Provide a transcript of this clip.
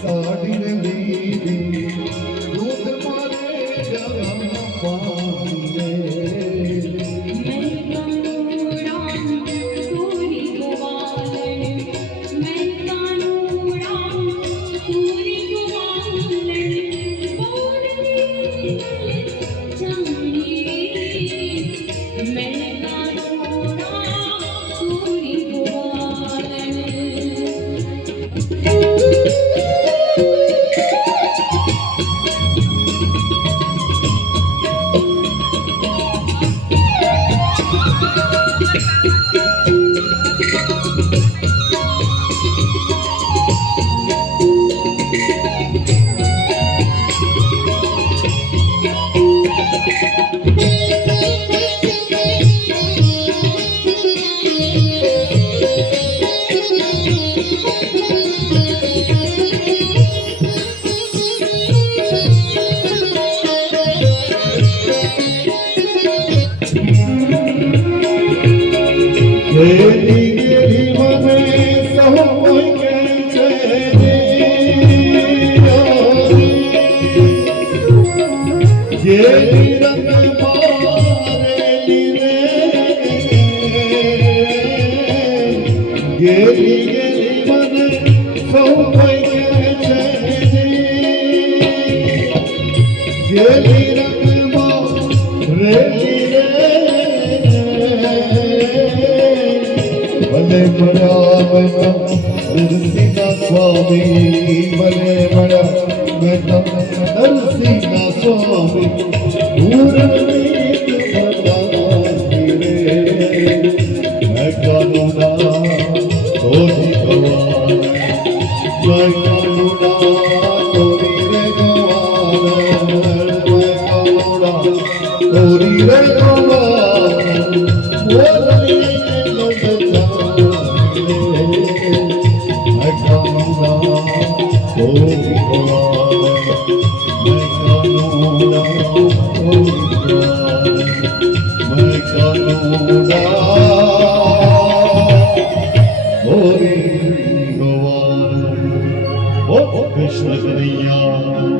સાડી રંગી દૂધ મારે જવા પાને ગેલી ગેલી મને સહુ કોઈ કહે છે ગેલી રંગ મારેલી રે ગેલી ગેલી મને સહુ કોઈ કહે છે ગેલી રંગ મારેલી રે ભલે મળ્યા નરસિંહના સ્વામી ભલે મળ્યા નરસિંહના સ્વામી કાનુડા ધોરી ગવાન કાનુડા ધોરી રે ગવાન કાનુડા ધોરી રે ગવાન कृष्ण कन्हैया।